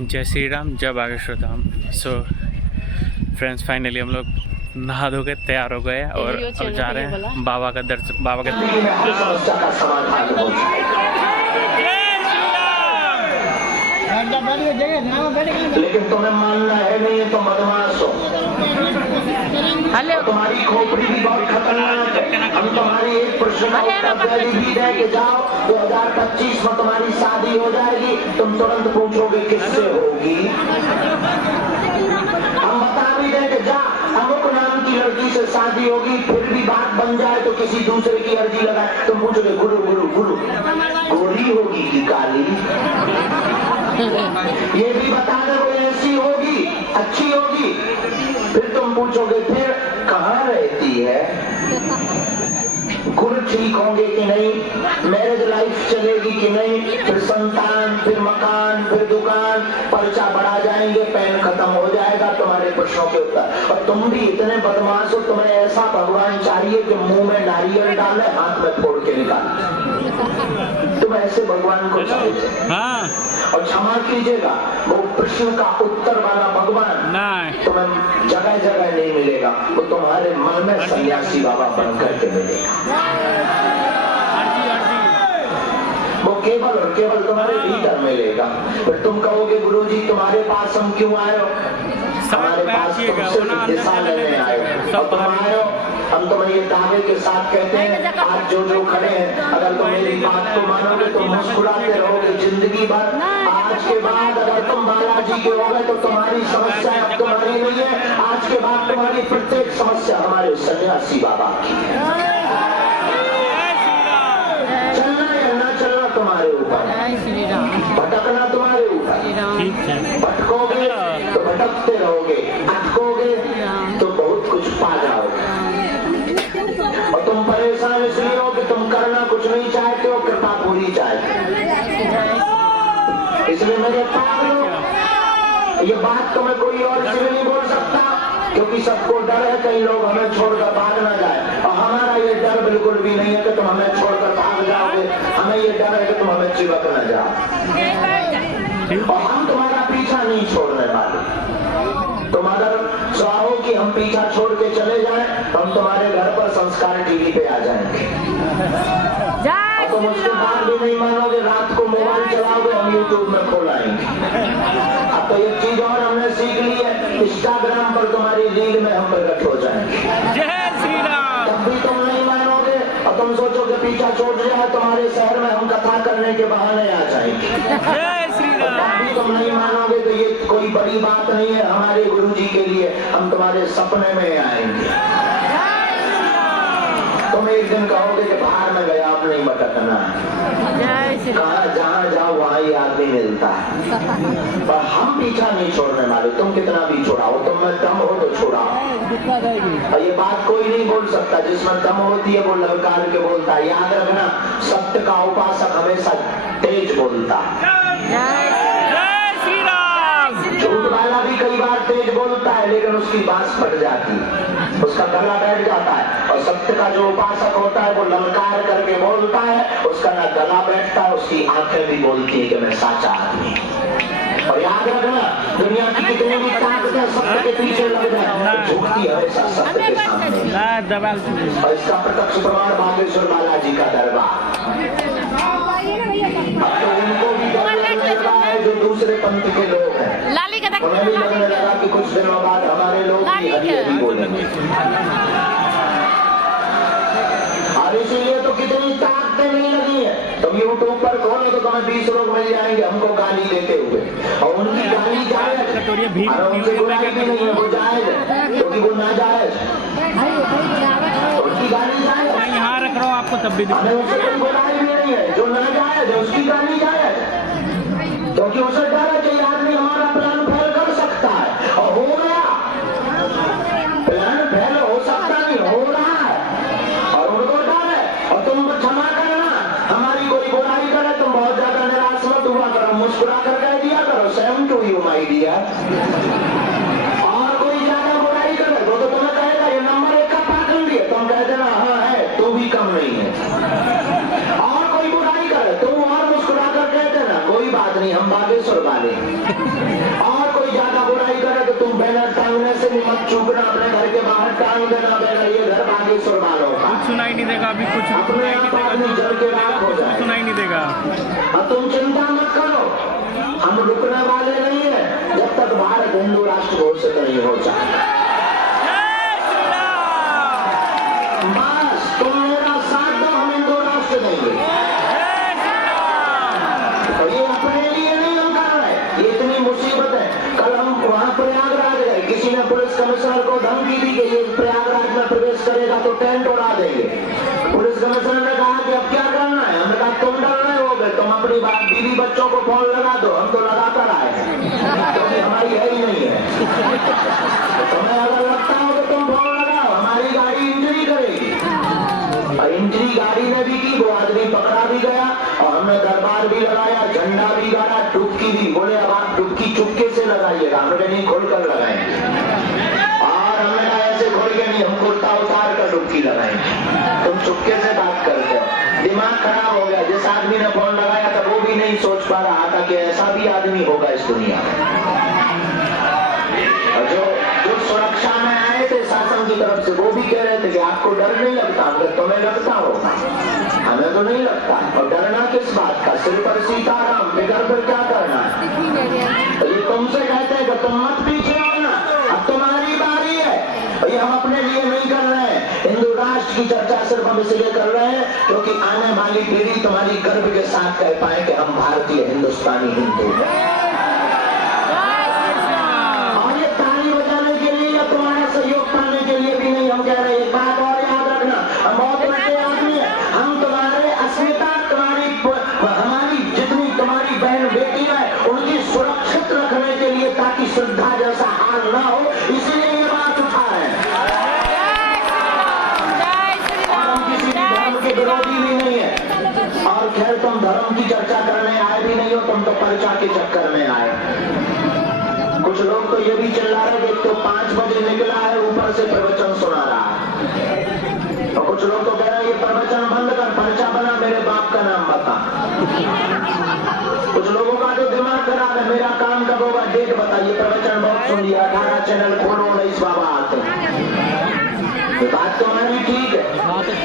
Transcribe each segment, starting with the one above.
जय श्री राम, जय Bageshwar Dham. So friends, finally हम लोग नहा धो के तैयार हो गए और अब जा रहे हैं बाबा का दर्शन, बाबा का लेकिन तुम्हें मानना है नहीं तो बदमाश हो। तुम्हारी खोपड़ी भी बहुत खतरनाक है। हम तुम्हारी एक प्रश्न का उत्तर भी दे के जाओ, 2025 में तुम्हारी शादी हो जाएगी, तुम तुरंत पूछोगे किससे होगी। हम बता भी दे के जा, अमुक नाम की लड़की से शादी होगी, फिर भी बात बन जाए तो किसी दूसरे की अर्जी लगाए, तुम पूछोगे गुरु गुरु गुरु गोरी होगी कि काली। ये भी बता दे वो ऐसी होगी, अच्छी होगी, फिर तुम पूछोगे फिर कहाँ रहती है, गुण ठीक होंगे कि नहीं, मैरिज लाइफ चलेगी कि नहीं, फिर संतान, फिर मकान, फिर दुकान, पर्चा बढ़ा जाएंगे, पेन खत्म हो जाएगा तुम्हारे प्रश्नों के उत्तर। और तुम भी इतने बदमाश हो, तुम्हें ऐसा भगवान चाहिए कि मुंह में नारियल डाले, हाथ में फोड़ के निकाले। तुम ऐसे भगवान को चाहिए। हाँ। और क्षमा कीजिएगा, वो प्रश्न का उत्तर वाला भगवान तुम्हें जगह जगह नहीं मिलेगा, वो तुम्हारे मन में सन्यासी बाबा बन करके मिलेगा। वो केवल और केवल तुम्हारे भीतर मिलेगा। फिर तुम कहोगे गुरुजी तुम्हारे पास हम क्यों आए हो, हमारे पास तुम सिर्फ दिशा लेने आए हो। और तुम आए हो, हम तुम्हें ये दावे के साथ कहते हैं, आज जो जो खड़े हैं, अगर तुम मेरी बात को मानोगे तो मुस्कुराते रहोगे जिंदगी भर। आज के बाद अगर तुम बालाजी के हो गए तो तुम्हारी समस्या अब तुम्हारी नहीं है, आज के बाद तुम्हारी प्रत्येक समस्या हमारे सन्यासी बाबा की। चलना या न चलना तुम्हारे ऊपर, भटकना तुम्हारे ऊपर। भटकोगे तो भटकते रहोगे, अटकोगे तो बहुत कुछ पा जाओगे। और तुम परेशान इसलिए हो कि तुम करना कुछ नहीं चाहते हो, कृपा पूरी चाहते। इसलिए मेरे पागलों, ये बात तो मैं कोई और से नहीं बोल सकता, क्योंकि सबको डर है कई लोग हमें छोड़कर भाग ना जाए। और हमारा ये डर बिल्कुल भी नहीं है कि तुम हमें छोड़कर भाग जाओगे, हमें ये डर है कि तुम हमें चिपक न जाओ। और हम तुम्हारा पीछा नहीं छोड़ने वाले। तुम अगर चाहो कि हम पीछा छोड़ के चले जाएं, हम तुम्हारे घर पर संस्कार टीवी पे आ जाएंगे। तुम उसके बाद भी नहीं मानोगे, रात को मोबाइल चलाओगे, हम यूट्यूब में खोलाएंगे। अब तो एक चीज और हमने सीख ली है, इंस्टाग्राम पर तुम्हारी रील में हम प्रकट हो जाएंगे। जय श्री राम। तब भी तुम नहीं मानोगे और तुम सोचोगे पीछा छोड़ दिया, तुम्हारे शहर में हम कथा करने के बहाने आ जाएंगे। जय श्री राम। तब भी तुम नहीं मानोगे तो ये कोई बड़ी बात नहीं है हमारे गुरुजी के लिए, हम तुम्हारे सपने में आएंगे। तुम एक दिन कहोगे कि बाहर में गया, आप नहीं भटकना है, कहा जहाँ जाओ वहाँ ही आदमी मिलता है। पर हम पीछा नहीं छोड़ने वाले, तुम कितना भी छोड़ाओ, तुम में दम हो तो छोड़ाओ। और ये बात कोई नहीं बोल सकता, जिसमें दम होती है वो ललकार के बोलता है। याद रखना, सत्य का उपासक हमेशा तेज बोलता है। झूठ वाला भी कई बार तेज बोलता है, लेकिन उसकी बात फट जाती है, उसका गला बैठ जाता है। और सत्य का जो उपासक होता है वो ललकार करके बोलता है, उसका ना गला बैठता है, उसकी आंखें भी बोलती है कि मैं साचा आदमी। और याद रखना, दुनिया की कितनी भी ताकतें सत्य के पीछे लग जाए, झूठी हमेशा सत्य के सामने। और इसका प्रत्यक्ष प्रमाण बागेश्वर बालाजी का दरबार। अब तो उनको भी लगने लगा है जो दूसरे पंथ के लोग हैं, हमें भी लगने लगा कि कुछ दिनों बाद हमारे लोग भी हरी हरी बोलेंगे। और इसीलिए तो कितनी ताकतें नहीं लगी है। तुम यूट्यूब पर खोलो तो तुम्हें 20 लोग मिल जाएंगे हमको गाली देते हुए, और उनकी गाली जायज और उनसे बुराई भी नहीं है, वो जायज है, क्योंकि वो नाजायज। उनकी गाली जायज, यहाँ रख रहा हूँ आपको, तब भी हमें उससे कोई बुराई भी नहीं है। जो नाजायज है उसकी गाली जायज, क्योंकि उसे डर है कि आदमी हमारा प्लान फेल कर सकता है। और हो गया, प्लान फेल हो सकता नहीं, हो रहा है, और उनको डर है। और तुम क्षमा करना, हमारी कोई बुराई करे, तुम बहुत ज्यादा निराश मत हुआ करो, मुस्कुरा कर कह दिया करो, same to you my dear. और कोई ज्यादा बुराई करे वो तो तुम्हें कहेगा ये नंबर 1 का पाखंडी है, तुम कह देना हाँ है, तू भी कम नहीं है। और कोई बुराई करे तुम और मुस्कुरा कर कह देना कोई बात नहीं, हम बागेश्वर वाले। और कोई ज्यादा बुराई करे तो तुम बैनर टांगने से भी मत चूकना, अपने घर के बाहर टांग देना बैनर, ये घर बागेश्वर वालों का। कुछ सुनाई नहीं देगा अभी, कुछ अपने आप आदमी जल के राख हो जाए, सुनाई नहीं देगा। अब तुम चिंता मत करो, हम रुकने वाले नहीं है जब तक भारत हिंदू राष्ट्र घोषित नहीं हो जाए। बस तुम मेरा साथ दो, हम हिंदू राष्ट्र देंगे। और ये अपने लिए नहीं हम कर रहे, ये इतनी मुसीबत है। कल हम वहाँ प्रयागराज गए, किसी ने पुलिस कमिश्नर को धमकी दी कि ये प्रयागराज में प्रवेश करेगा तो टेंट उड़ा देंगे। पुलिस कमिश्नर ने कहा कि अब क्या करना है? हमने कहा तुम डर रहे होगे, तुम अपनी बीवी बच्चों को फोन लगा दो, हम तो लगा कर आए हैं क्योंकि हमारी है ही नहीं है। तुम्हें अगर लगता हो कि तुम फोन लगाओ, हमारी गाड़ी इंजरी करेगी। और इंजरी गाड़ी ने भी की, वो आदमी पकड़ा भी गया और हमने दरबार भी लगाया, झंडा भी गाड़ा, डुबकी भी। बोले अब आप डुबकी चुपके से लगाइएगा, हमने नहीं खोलकर लगाएंगे। और हमने कहा ऐसे खोल के नहीं, हम कुर्ता उतार कर डुबकी लगाएंगे। तुम चुपके से बात करते हो, दिमाग खराब हो गया। जिस आदमी ने फोन लगाया था वो भी नहीं सोच पा रहा था कि ऐसा भी आदमी होगा इस दुनिया में। और जो सुरक्षा में आए थे शासन की तरफ से, वो भी कह रहे थे कि आपको डर नहीं लगता? तुम्हें लगता होगा, हमें तो नहीं लगता। और डरना किस बात का? सिर पर सीताराम, बिगड़ पर क्या करना है? तो ये तुमसे कहते हैं कि तुम मत पीछे होना, अब तुम्हारी बारी है। और ये हम अपने लिए नहीं कर रहे हैं, हिंदू राष्ट्र की चर्चा सिर्फ हम इसलिए कर रहे हैं क्योंकि आने वाली पीढ़ी तुम्हारी गर्व के साथ कह पाए कि हम भारतीय हिंदुस्तानी हिंदू हैं। और ये ताली बजाने के लिए या तुम्हारा सहयोग पाने के लिए भी नहीं हम कह रहे। एक बात और याद रखना, हम बहुत बड़े आदमी हैं, हम तुम्हारे अस्मिता, हमारी जितनी तुम्हारी बहन बेटी है उनकी सुरक्षित रखने के लिए, ताकि श्रद्धा जैसा हाल ना हो, इसलिए ये बात उठा रहे हैं। विरोधी भी नहीं है। और खैर तुम धर्म की चर्चा करने आए भी नहीं हो, तुम तो पर्चा के चक्कर में आए। कुछ लोग तो ये भी चिल्ला रहे कि तो 5 बजे निकला है, ऊपर से प्रवचन सुना रहा है। और कुछ लोग तो कह रहे हैं ये प्रवचन बंद कर, पर्चा बना, मेरे बाप का नाम बता। कुछ लोगों का तो दिमाग खराब है, मेरा काम कब होगा, डेट बताइए। प्रवचन बहुत सुन लिया, 18 चैनल खोलो, 19 बाबा आते हैं। बात तो हमारी ठीक है,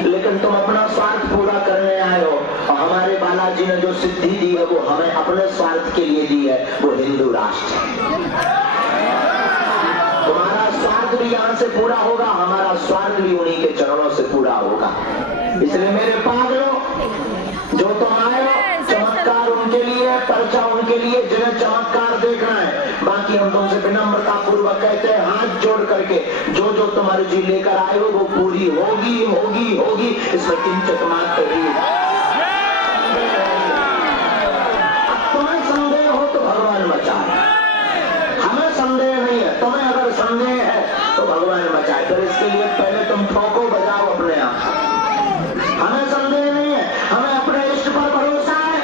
लेकिन तुम अपना स्वार्थ पूरा करने आए हो। और हमारे बालाजी ने जो सिद्धि दी है वो हमें अपने स्वार्थ के लिए दी है, वो हिंदू राष्ट्र है। तुम्हारा स्वार्थ भी यहाँ से पूरा होगा, हमारा स्वार्थ भी उन्हीं के चरणों से पूरा होगा। इसलिए मेरे पागलों, जो तुम आए हो, चमत्कार उनके लिए, पर्चा उनके लिए जिन्हें चमत्कार देखना है। बाकी हम तुमसे विनम्रता पूर्वक कहते हैं, हाथ जोड़ करके, जो जो तुम अर्जी लेकर आए हो वो पूरी होगी होगी होगी, इसमें किंचित मात्र भी। तुम्हें संदेह हो तो भगवान बचाए, हमें संदेह नहीं है। तुम्हें अगर संदेह है तो भगवान बचाए, फिर इसके लिए पहले तुम ठोको, बजाओ अपने आप। हमें संदेह नहीं है, हमें अपने इष्ट पर भरोसा है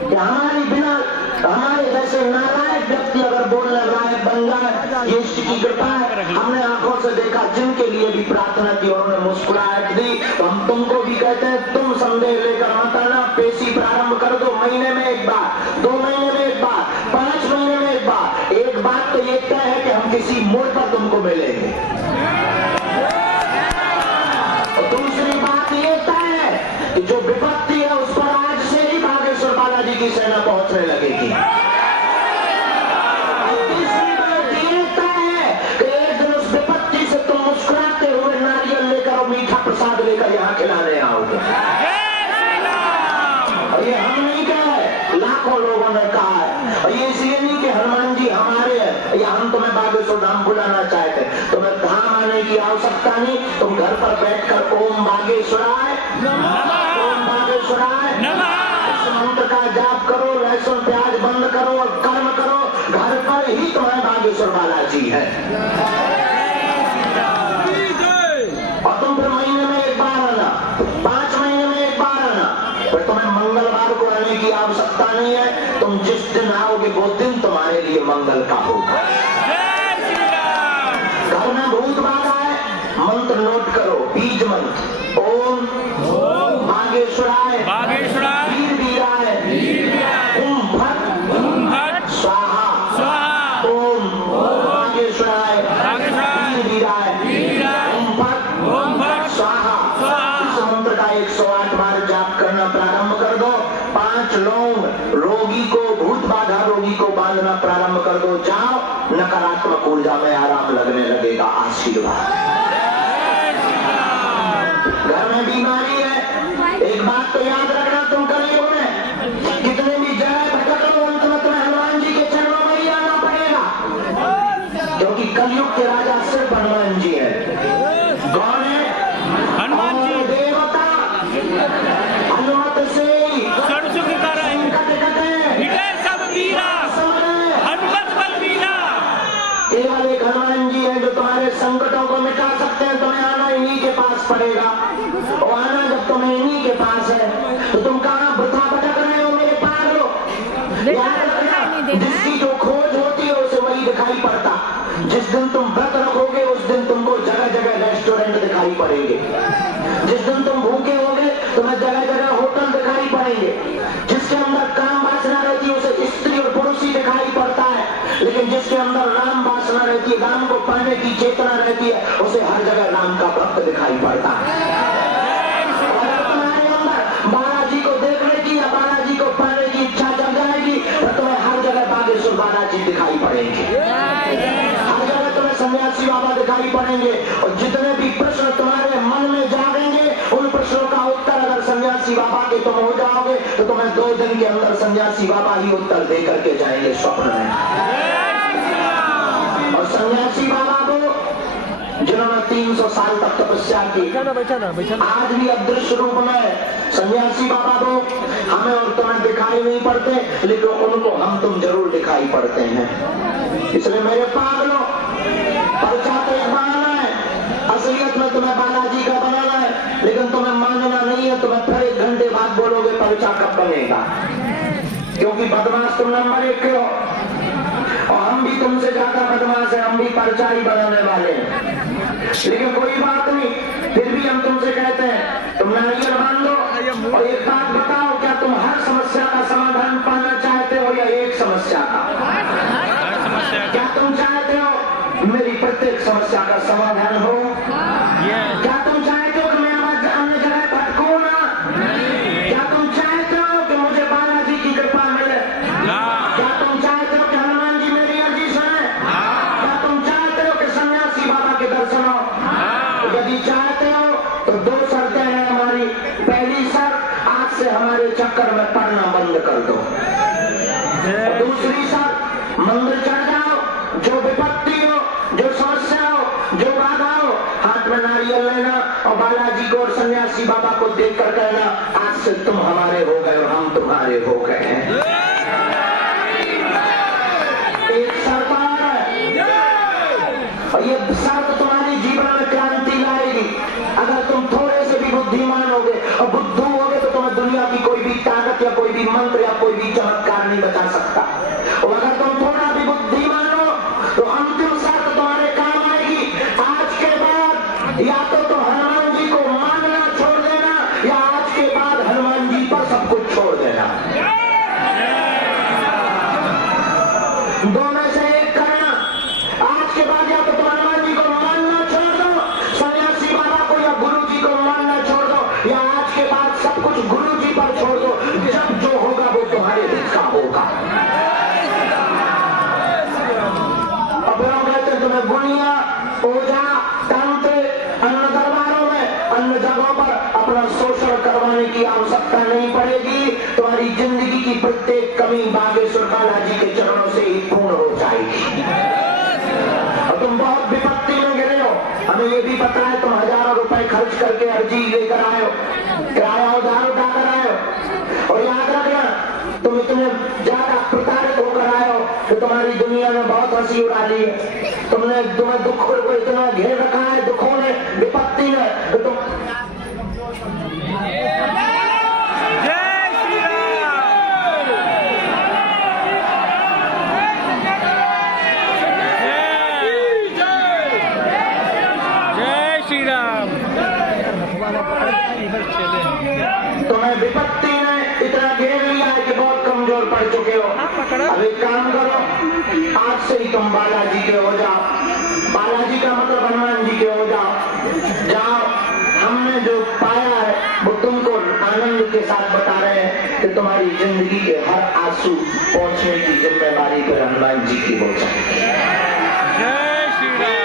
कि हमारी बिना, हमारे जैसे नालायक व्यक्ति अगर बोलने लायक बन जाए, ये इष्ट की कृपा है। हमने आंखों से देखा, जिनके लिए भी प्रार्थना की उन्होंने मुस्कुराहट दी। तो हम तुमको भी कहते हैं, तुम संदेह लेकर मत आना, पेशी प्रारंभ कर दो। महीने में एक बार, 2 महीने में एक बार, 5 महीने में एक बार। एक बात तो ये तय है कि हम किसी मोड़ पर तुमको मिलेंगे। और दूसरी बात ये तय है कि जो विपत्ति है उस पर आज से ही बागेश्वर बालाजी की सेना पहुंचने लगेगी। तीसरी बात ये तय है कि एक दिन उस विपत्ति से तुम मुस्कुराते हुए नारियल लेकर और मीठा प्रसाद लेकर यहाँ खिलाने आओगे। और ये हम नहीं कह रहे, लाखों लोगों ने कहा है। और ये इसलिए नहीं कि हनुमान जी हमारे हैं या हम तुम्हें बागेश्वर धाम बुलाना चाहते। तुम्हें धाम आने की आवश्यकता नहीं, तुम घर पर बैठकर ओम बागेश्वराय, ओम बागेश्वराय इस मंत्र का जाप करो, लहसुन प्याज बंद करो और कर्म करो। घर पर ही तुम्हारे बागेश्वर बालाजी है। और तुम फिर महीने में एक बार आना, 5 महीने में एक बार आना। फिर तुम्हें मंगलवार को आने की आवश्यकता नहीं है, तुम जिस दिन आओगे वो दिन तुम्हारे लिए मंगल का होगा। घर में भूत बाधा है, मंत्र नोट करो, बीज मंत्र, ओम बागेश्वराय, वीर वीराय, ओम भट उन्हीं को बांधना प्रारंभ कर दो। जाओ, नकारात्मक ऊर्जा में आराम लगने लगेगा। आशीर्वाद। घर में बीमारी है, एक बात तो याद रखना, तुम कलयुग में कितने भी जगह भटक लो, अंत में तुम्हें हनुमान जी के चरणों में ही आना पड़ेगा, क्योंकि कलयुग के राजा सिर्फ हनुमान जी है। कौन है? हनुमान जी। देवता हनुमत से केवल एक हनुमान जी है जो तुम्हारे संकटों को मिटा सकते हैं। तुम्हें आना इन्हीं के पास पड़ेगा, और आना जब तुम्हें इन्हीं के पास है तो तुम कहाँ वृथा भटक रहे हो मेरे पागलों। याद रखना, जिसकी जो खोज होती है उसे वही दिखाई पड़ता। जिस दिन तुम व्रत रखोगे उस दिन तुमको जगह जगह रेस्टोरेंट दिखाई पड़ेंगे। जिस दिन तुम भूखे होगे तुम्हें जगह जगह होटल दिखाई पड़ेंगे। जिसके अंदर काम वासना रहती है उसे स्त्री और पुरुष ही दिखाई पड़ता है, लेकिन जिसके अंदर राम वासना रहती है, राम को पाने की चेतना रहती है, उसे हर जगह राम का भक्त दिखाई पड़ता है। अगर तुम्हारे अंदर बालाजी को देखने की या बालाजी को पाने की इच्छा जग जाएगी तो तुम्हें हर जगह बागेश्वर बालाजी दिखाई पड़ेंगे, हर जगह तुम्हें सन्यासी बाबा दिखाई पड़ेंगे। और जितने भी प्रश्न तुम्हारे मन में जागेंगे उन प्रश्नों का उत्तर अगर सन्यासी बाबा के तुम हो जाओगे तो तुम्हें 2 दिन के अंदर सन्यासी बाबा ही उत्तर दे करके जाएंगे स्वप्न में। और सन्यासी बाबा को जिन्होंने 300 साल तक तपस्या की, आज भी अदृश्य रूप में सन्यासी बाबा को हमें और तुम्हें दिखाई नहीं पड़ते, लेकिन उनको हम तुम जरूर दिखाई पड़ते हैं। इसलिए मेरे पागलों, पर्चा तो एक बहाना है, असलियत में तुम्हें बालाजी का बनाना है, लेकिन तुम्हें मानना नहीं है। तुम्हें फिर 1 घंटे बाद बोलोगे पर्चा कब बनेगा, क्योंकि बदमाश तुम नंबर 1 के हो और हम भी तुमसे ज्यादा बदमाश है, हम भी पर्चा ही बनाने वाले हैं। लेकिन कोई बात नहीं, फिर भी हम तुमसे कहते हैं तुम नारियल बांधो और एक बात बताओ, क्या तुम हर समस्या का समाधान पाना चाहते हो या एक समस्या का? क्या तुम चाहते हो मेरी प्रत्येक समस्या का समाधान हो? क्या तुम चाहते हो कि मैं अन्य जगह भटकूं ना? क्या तुम चाहते हो कि मुझे बालाजी की कृपा मिले? क्या तुम चाहते हो कि हनुमान जी मेरी अर्जी सुने? क्या तुम चाहते हो कि सन्यासी बाबा के दर्शन हो? यदि चाहते हो तो 2 शर्तें हैं हमारी। पहली शर्त, आज से हमारे चक्कर में पड़ना बंद कर दो। दूसरी शर्त, मंदिर चढ़ जाओ, जो विपत्ति हो, जो समस्या हो, जो बाधा हो, हाथ में नारियल लेना और बालाजी को और सन्यासी बाबा को देखकर कहना आज से तुम हमारे हो गए और हम तुम्हारे हो गए हैं। एक शर्त और है, और ये शर्त तुम्हारे जीवन में क्रांति लाएगी। अगर तुम थोड़े से भी बुद्धिमान होगे और बुद्धू होगे तो तुम्हें दुनिया की कोई भी ताकत या कोई भी मंत्र या कोई भी चमत्कार नहीं बचा सकता। और अगर तुम थोड़ा भी बुद्धिमान हो तो अंतिम शर्त तुम्हारे काम आएगी। आज के बाद या तो हनुमान जी को मानना छोड़ देना या आज के बाद हनुमान जी पर सब कुछ छोड़ देना। 2 में से एक करना। आज के बाद या तो तुम हनुमान जी को मानना छोड़ दो, सन्यासी बाबा को या गुरु जी को मानना छोड़ दो, या आज के बाद सब कुछ गुरु जी पर छोड़ दो। जब जो होगा वो तुम्हारे हित का होगा। अब लोग कहते हैं तुम्हें गुनिया, ओझा, तंत्र, अन्य दरबारों में, अन्य जगहों पर अपना शोषण करवाने की आवश्यकता नहीं पड़ेगी। तुम्हारी जिंदगी की प्रत्येक कमी बागेश्वर बालाजी के चरणों से ही पूर्ण हो जाएगी। और तुम बहुत विपत्ति में गिरे हो, हमें ये भी पता है, तुम हजारों रुपए खर्च करके अर्जी लेकर आए हो, किराया उधार उठाकर आए हो, और याद रखना तुम इतने ज्यादा प्रताड़ित होकर आए हो कि तुम्हारी दुनिया में बहुत हंसी उड़ा ली है। तुम्हें दुखों को इतना घेर रखा है, दुखों ने, विपत्ति ने, कि तुम तुम्हें विपत्ति ने इतना घेर लिया है कि बहुत कमजोर पड़ चुके हो। अब एक काम करो, आज से ही तुम बालाजी के हो जाओ। बालाजी का मतलब हनुमान जी के हो जाओ। हमने जो पाया है वो तुमको आनंद के साथ बता रहे हैं कि तुम्हारी जिंदगी के हर आंसू पहुंचने की जिम्मेदारी की हो जाए। जय श्री राम।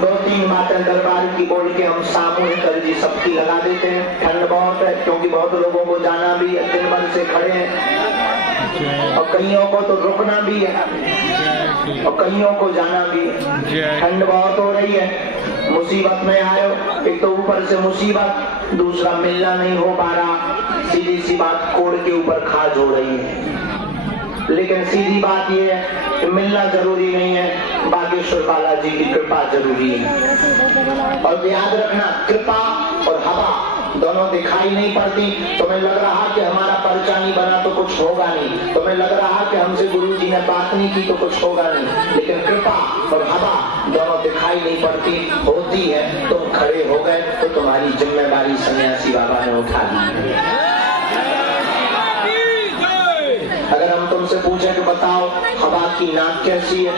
2-3 बातें दरबार की बोल के हम सामूहिक अर्जी सबकी लगा देते हैं। ठंड बहुत है क्योंकि बहुत लोगों को जाना भी है, दिन भर से खड़े हैं और कईयों को तो रुकना भी है और कईयों को जाना भी है। ठंड बहुत हो रही है, मुसीबत में आए हो, एक तो ऊपर से मुसीबत, दूसरा मिलना नहीं हो पा रहा। सीधी सी बात, कोड़ के ऊपर खाज हो रही है। लेकिन सीधी बात यह है कि मिलना जरूरी नहीं है, बागेश्वर बालाजी की कृपा जरूरी है। और याद रखना, कृपा और हवा दोनों दिखाई नहीं पड़ती। तुम्हें लग रहा कि हमारा पर्चा नहीं बना तो कुछ होगा नहीं, तुम्हें लग रहा कि हमसे गुरु जी ने बात नहीं की तो कुछ होगा नहीं, लेकिन कृपा और हवा दोनों दिखाई नहीं पड़ती, होती है। तुम खड़े हो गए तो तुम्हारी जिम्मेदारी सन्यासी बाबा ने उठा ली। अगर हम तुमसे पूछे कि बताओ हवा की नाक कैसी है,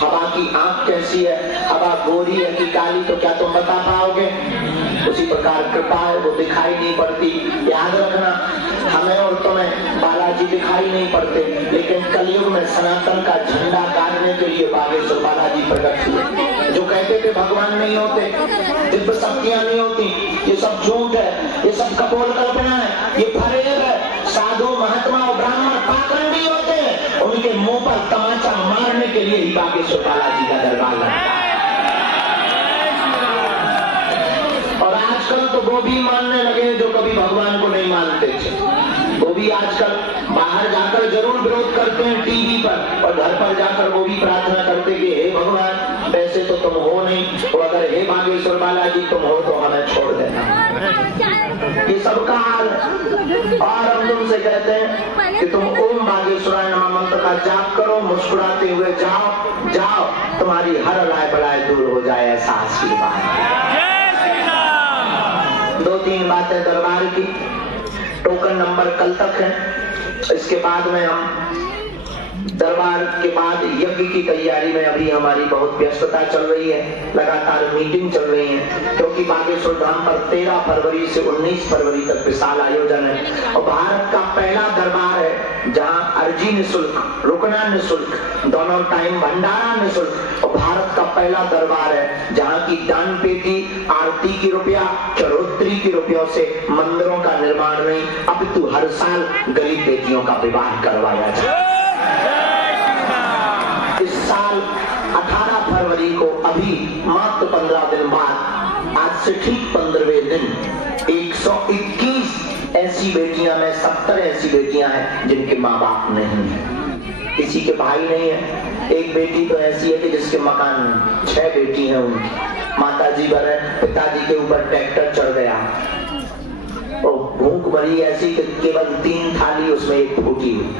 हवा की आंख कैसी है, हवा गोरी है कि काली, तो क्या तुम बता पाओगे? उसी प्रकार कृपा है, वो दिखाई नहीं पड़ती। याद रखना, हमें और तुम्हें बालाजी दिखाई नहीं पड़ते, लेकिन कलयुग में सनातन का झंडा गाड़ने के लिए बागेश्वर बालाजी प्रकट हुए। जो कहते थे भगवान नहीं होते, दिव्य शक्तियां नहीं होती, ये सब झूठ है, ये सब कपोल कल्पना है, ये फरेब है। साधु महात्मा और ब्राह्मण पाखंडी होते हैं, उनके मुंह पर तमाचा मारने के लिए ही बागेश्वर बालाजी का दरबार लगता है। और आजकल तो वो भी मानने लगे जो कभी भगवान को नहीं मानते थे। वो भी आजकल बाहर जाकर जरूर विरोध करते हैं टीवी पर, और घर पर जाकर वो भी प्रार्थना करते कि हे भगवान, वैसे तो तुम हो नहीं, तो अगर हे बागेश्वर बालाजी तुम हो तो हमें छोड़ देना। ये सबका हाल है। और हम तुमसे कहते हैं कि तुम ओम बागेश्वराय नमः मंत्र का जाप करो, मुस्कुराते हुए जाओ, जाओ, तुम्हारी हर राय बड़ाई दूर हो जाए, ऐसा आशीर्वाद। 2-3 बातें दरबार की। टोकन नंबर कल तक है, इसके बाद में हम दरबार के बाद यज्ञ की तैयारी में अभी हमारी बहुत व्यस्तता चल रही है, लगातार मीटिंग चल रही है, क्योंकि बागेश्वर धाम पर 13 फरवरी से 19 फरवरी तक विशाल आयोजन है। और भारत का पहला दरबार है जहां अर्जी निःशुल्क, रुकना निःशुल्क, दोनों टाइम भंडारा निःशुल्क। और भारत का पहला दरबार है जहां की दान पेटी, आरती की रुपया, चढ़ोतरी की रुपयों से मंदिरों का निर्माण नहीं, अपितु हर साल गरीब बेटियों का विवाह करवाया जाए। इस साल 18 फरवरी को, अभी मात्र 15 दिन बाद, आज से ठीक 15वें दिन, 121 ऐसी बेटियां में 70 ऐसी बेटियां हैं जिनके माँ बाप नहीं है, किसी के भाई नहीं है। एक बेटी तो ऐसी है कि जिसके मकान में 6 बेटी हैं उनकी। माता जी बर है, पिताजी के ऊपर ट्रैक्टर चढ़ गया और भूख मरी ऐसी कि केवल 3 थाली उसमें एक फूटी हुई।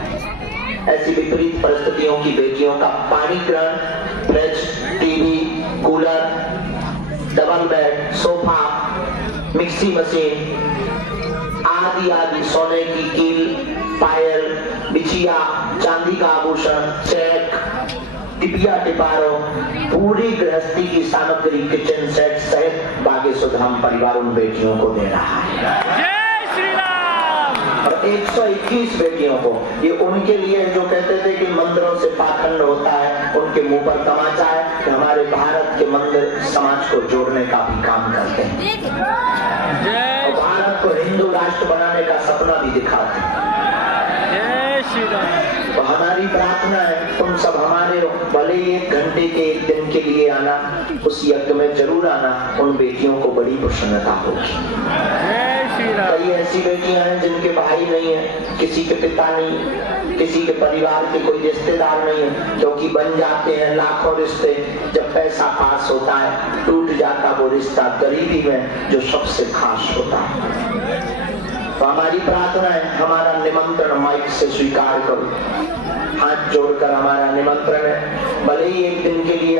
ऐसी विपरीत परिस्थितियों की बेटियों का पानी ग्रहण, fridge, TV, cooler, double bed, sofa, mixie machine आदि आदि, सोने की कील, पायल, बिछिया, चांदी का आभूषण, चेक, टिपिया टिपारो, पूरी गृहस्थी की सामग्री, किचन सेट सहित बागेश्वर धाम परिवार उन बेटियों को दे रहा है। और 121 बेटियों को, ये उनके लिए जो कहते थे कि मंदिरों से पाखंड होता है, उनके मुंह पर तमाचा है कि हमारे भारत के मंदिर समाज को जोड़ने का भी काम करते हैं और भारत को हिंदू राष्ट्र बनाने का सपना भी दिखाते हैं। तो हमारी प्रार्थना है तुम सब हमारे, भले 1 घंटे के 1 दिन के लिए आना, उस यज्ञ में जरूर आना, उन बेटियों को बड़ी प्रसन्नता होगी। कई ऐसी बेटियां हैं जिनके भाई नहीं है, किसी के पिता नहीं, किसी के परिवार के कोई रिश्तेदार नहीं है, क्योंकि बन जाते हैं लाखों रिश्ते, जब पैसा पास होता है टूट जाता वो रिश्ता गरीबी में जो सबसे खास होता है। तो हमारी प्रार्थना है, हमारा निमंत्रण माइक से स्वीकार करो, हाथ जोड़कर हमारा निमंत्रण है, भले ही 1 दिन के लिए